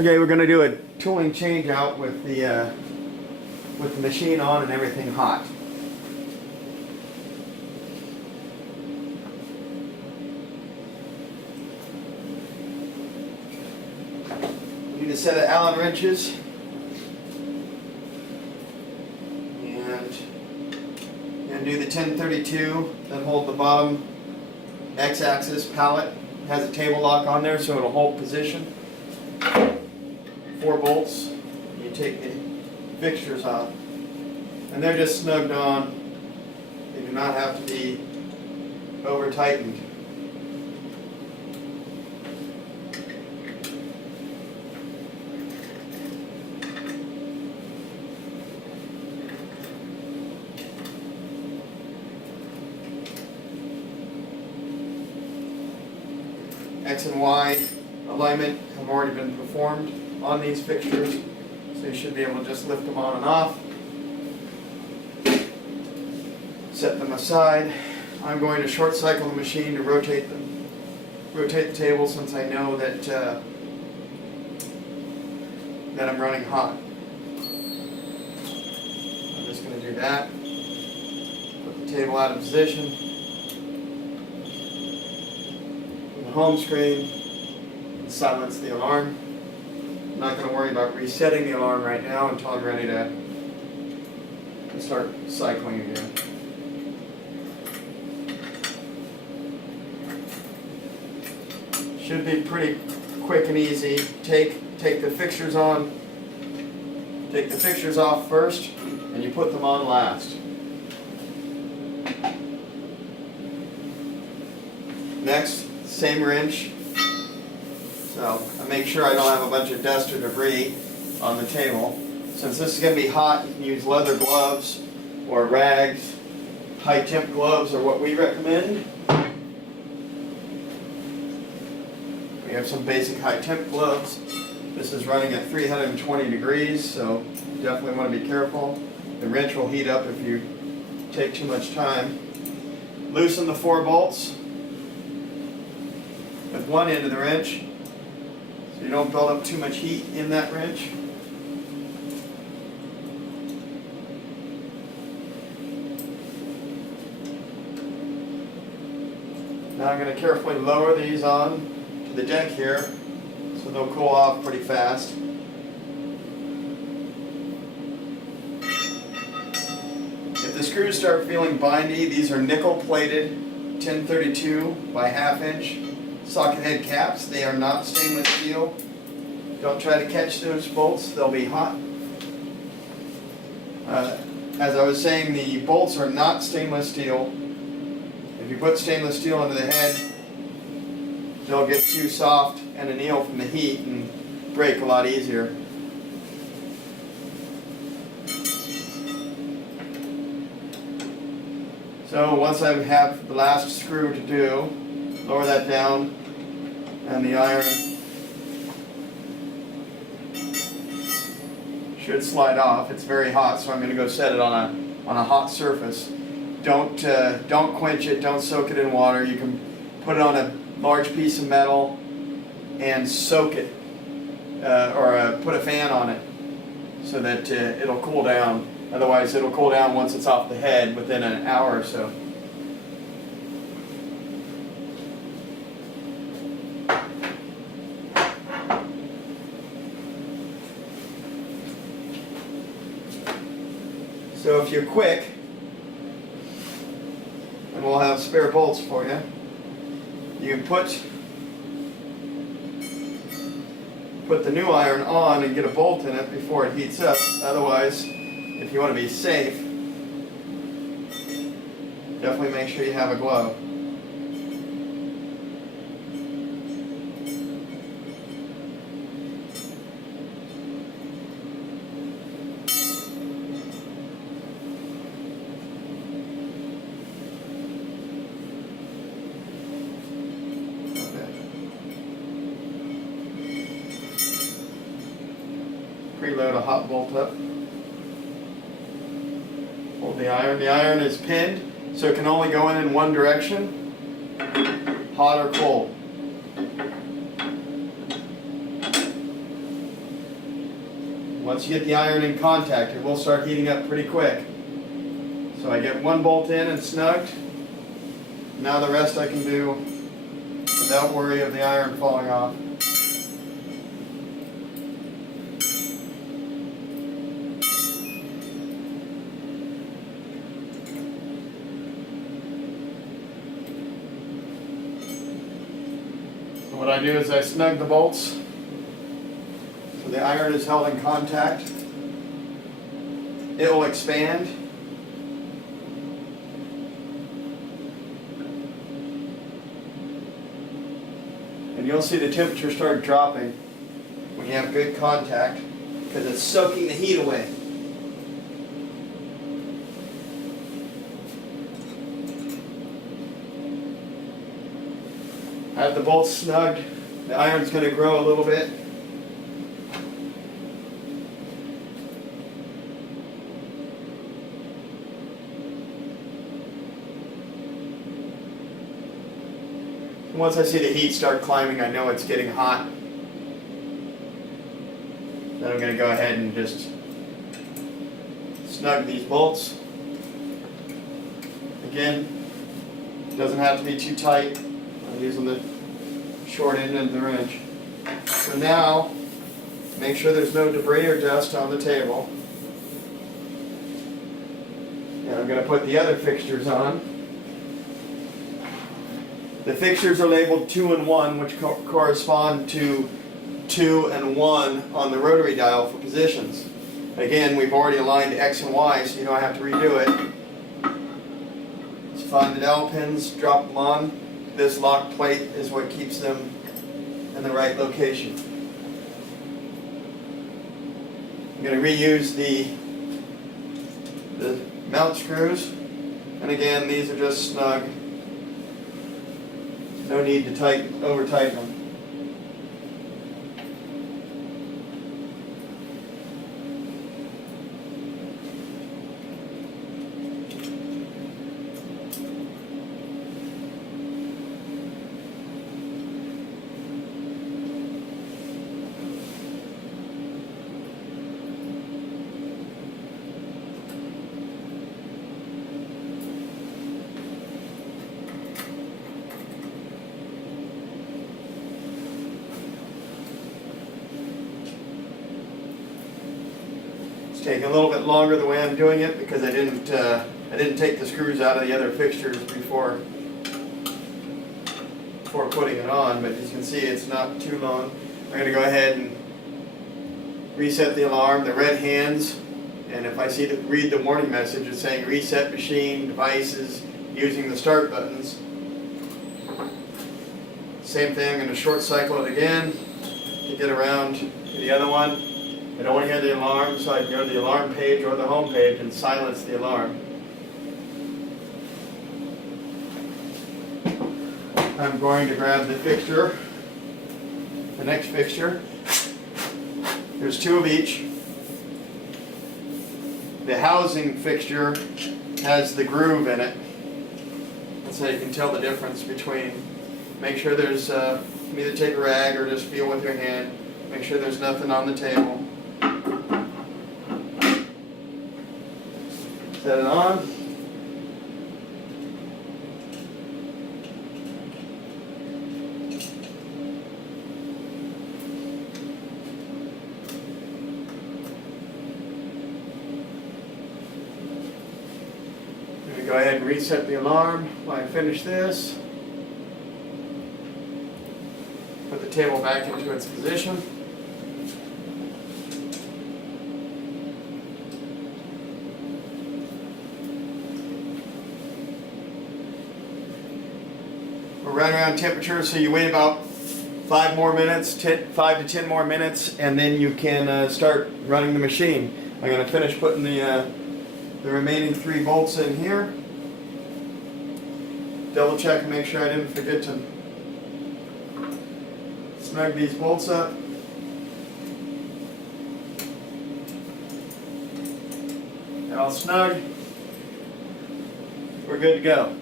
Okay, we're going to do a tooling change out with the machine on and everything hot. We need a set of Allen wrenches and do the 1032, then hold the bottom X-axis pallet. It has a table lock on there so it'll hold position. 4 bolts. You take the fixtures off, and they're just snugged on. They do not have to be over tightened. X and Y alignment have already been performed on these fixtures, so you should be able to just lift them on and off. Set them aside. I'm going to short cycle the machine to rotate the table, since I know that I'm running hot. I'm just going to do that. Put the table out of position. The home screen, silence the alarm. I'm not going to worry about resetting the alarm right now until I'm ready to start cycling again. Should be pretty quick and easy. Take the fixtures on. Take the fixtures off first, and you put them on last. Next, same wrench. So I make sure I don't have a bunch of dust or debris on the table. Since this is going to be hot, you can use leather gloves or rags. High temp gloves are what we recommend. We have some basic high temp gloves. This is running at 320 degrees, so you definitely want to be careful. The wrench will heat up if you take too much time. Loosen the 4 bolts with one end of the wrench, so you don't build up too much heat in that wrench. Now I'm going to carefully lower these on to the deck here, so they'll cool off pretty fast. If the screws start feeling bindy, these are nickel plated 1032 by 1/2 inch socket head caps. They are not stainless steel. Don't try to catch those bolts, they'll be hot. As I was saying, the bolts are not stainless steel. If you put stainless steel into the head, they'll get too soft and anneal from the heat and break a lot easier. So once I have the last screw to do, lower that down, and the iron should slide off. It's very hot, so I'm going to go set it on a hot surface. Don't quench it. Don't soak it in water. You can put it on a large piece of metal and soak it, or put a fan on it so that it'll cool down. Otherwise, it'll cool down once it's off the head within an hour or so. So if you're quick, and we'll have spare bolts for you, you can put the new iron on and get a bolt in it before it heats up. Otherwise, if you want to be safe, definitely make sure you have a glove. Preload a hot bolt up. Hold the iron. The iron is pinned, so it can only go in one direction, hot or cold. once you get the iron in contact, it will start heating up pretty quick. So I get one bolt in and snugged. Now the rest I can do without worry of the iron falling off. What I do is I snug the bolts so the iron is held in contact. It will expand. And you'll see the temperature start dropping when you have good contact because it's soaking the heat away. I have the bolts snugged. The iron's going to grow a little bit. Once I see the heat start climbing, I know it's getting hot. Then I'm going to go ahead and just snug these bolts. Again, it doesn't have to be too tight. I'm using the short end of the wrench. So now, make sure there's no debris or dust on the table. And I'm going to put the other fixtures on. The fixtures are labeled 2 and 1, which correspond to 2 and 1 on the rotary dial for positions. Again, we've already aligned X and Y, so you don't have to redo it. Just find the dowel pins, drop them on. This lock plate is what keeps them in the right location. I'm going to reuse the mount screws, and again, these are just snug. No need to over tighten them. It's taking a little bit longer the way I'm doing it because I didn't take the screws out of the other fixtures before putting it on, but as you can see it's not too long. I'm going to go ahead and reset the alarm, the red hands, and if I read the warning message, it's saying reset machine devices using the start buttons. Same thing, I'm going to short cycle it again to get around to the other one. I don't want to hear the alarm, so I can go to the alarm page or the home page and silence the alarm. I'm going to grab the fixture, the next fixture. There's 2 of each. The housing fixture has the groove in it, so you can tell the difference between. Make sure there's, you can either take a rag or just feel with your hand. Make sure there's nothing on the table. Set it on. I'm going to go ahead and reset the alarm while I finish this. Put the table back into its position. We're right around temperature, so you wait about 5 more minutes, 5 to 10 more minutes, and then you can start running the machine. I'm going to finish putting the remaining 3 bolts in here. Double check and make sure I didn't forget to snug these bolts up. They're all snug. We're good to go.